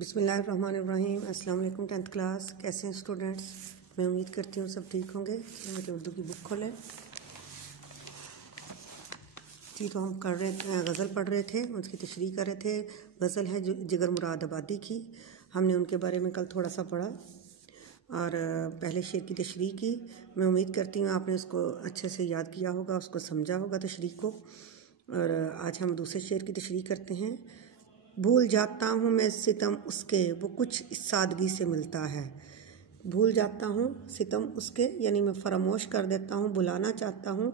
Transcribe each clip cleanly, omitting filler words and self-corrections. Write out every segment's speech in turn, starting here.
बिस्मिल्लाहिर्रहमानिर्रहीम। अस्सलाम वालेकुम। 10th क्लास, कैसे हैं स्टूडेंट्स? मैं उम्मीद करती हूँ सब ठीक होंगे। मेरी उर्दू की बुक खोलें जी। तो हम गज़ल पढ़ रहे थे, उसकी तशरीह कर रहे थे। गज़ल है जिगर मुराद आबादी की। हमने उनके बारे में कल थोड़ा सा पढ़ा और पहले शेर की तशरीह की। मैं उम्मीद करती हूँ आपने उसको अच्छे से याद किया होगा, उसको समझा होगा तशरीह को। और आज हम दूसरे शेर की तशरीह करते हैं। भूल जाता हूँ मैं सितम उसके, वो कुछ इस सादगी से मिलता है। भूल जाता हूँ सितम उसके, यानी मैं फरामोश कर देता हूँ, बुलाना चाहता हूँ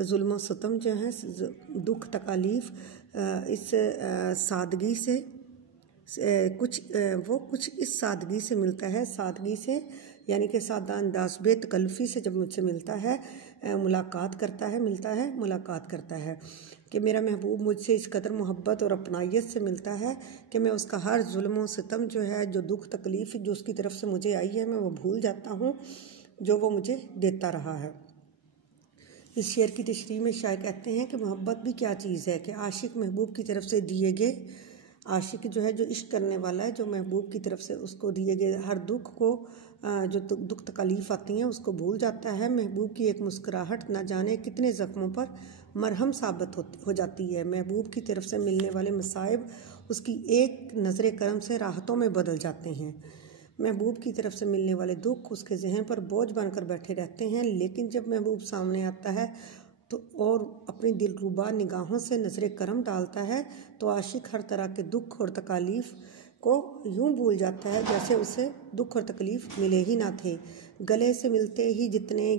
जुल्म सितम जो है, दुख तकालीफ, इस सादगी से कुछ इस सादगी से मिलता है। सादगी से यानी कि सादा अंदाज, बेतकल्फ़ी से जब मुझसे मिलता है, मुलाकात करता है, मुलाकात करता है कि मेरा महबूब मुझसे इस कदर मोहब्बत और अपनाइयत से मिलता है कि मैं उसका हर जुल्म और सितम जो है, जो दुख तकलीफ़ जो उसकी तरफ से मुझे आई है, मैं वो भूल जाता हूँ जो वो मुझे देता रहा है। इस शेर की तशरीह में शायर कहते हैं कि मोहब्बत भी क्या चीज़ है कि आशिक महबूब की तरफ से दिए गए, आशिक जो है, जो इश्क करने वाला है, जो महबूब की तरफ से उसको दिए गए हर दुख को, जो दुख तकलीफ़ आती हैं, उसको भूल जाता है। महबूब की एक मुस्कुराहट न जाने कितने ज़ख्मों पर मरहम साबित हो जाती है। महबूब की तरफ से मिलने वाले मसाइब उसकी एक नज़र करम से राहतों में बदल जाते हैं। महबूब की तरफ से मिलने वाले दुख उसके जहन पर बोझ बनकर बैठे रहते हैं, लेकिन जब महबूब सामने आता है तो और अपनी दिलरुबा निगाहों से नज़र करम डालता है, तो आशिक हर तरह के दुख और तकालीफ़ को यूं भूल जाता है जैसे उसे दुख और तकलीफ़ मिले ही ना थे। गले से मिलते ही जितने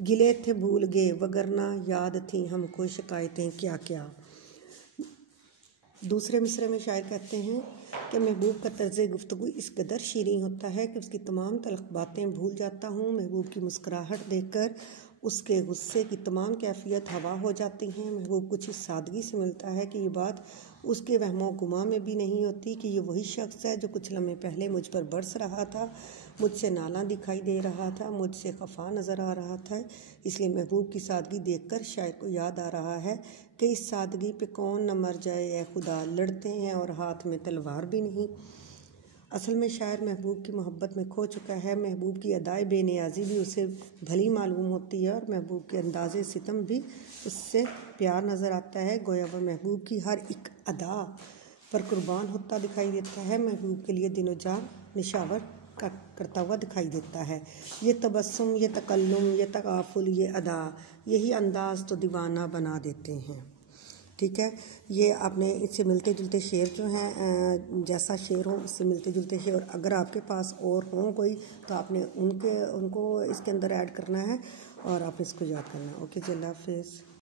गिले थे भूल गए, वगरना याद थी हमको शिकायतें क्या क्या। दूसरे मिसरे में शायर कहते हैं कि महबूब का तर्ज़ गुफ्तगू इस कदर शीरीं होता है कि उसकी तमाम तल्ख़ बातें भूल जाता हूँ। महबूब की मुस्कुराहट देखकर उसके गुस्से की तमाम कैफियत हवा हो जाती हैं। महबूब कुछ इस सादगी से मिलता है कि ये बात उसके वहमो गुमा में भी नहीं होती कि ये वही शख्स है जो कुछ लम्हे पहले मुझ पर बरस रहा था, मुझसे नाला दिखाई दे रहा था, मुझसे खफा नज़र आ रहा था। इसलिए महबूब की सादगी देखकर शायर को याद आ रहा है कि इस सादगी पे कौन न मर जाए ए खुदा, लड़ते हैं और हाथ में तलवार भी नहीं। असल में शायर महबूब की मोहब्बत में खो चुका है। महबूब की अदाए बेनियाजी भी उसे भली मालूम होती है और महबूब के अंदाज़े सितम भी उससे प्यार नज़र आता है। गोया वह महबूब की हर एक अदा पर कुर्बान होता दिखाई देता है, महबूब के लिए दिनो जान निशावर करता हुआ दिखाई देता है। ये तबस्सुम, ये तकल्लुम, ये तकाफुल, ये अदा, यही अंदाज़ तो दीवाना बना देते हैं। ठीक है, ये आपने इससे मिलते जुलते शेर जो हैं, जैसा शेर हो इससे मिलते जुलते शेर अगर आपके पास और हों कोई, तो आपने उनको इसके अंदर ऐड करना है और आप इसको याद करना है। ओके जी, अल्लाह हाफिज़।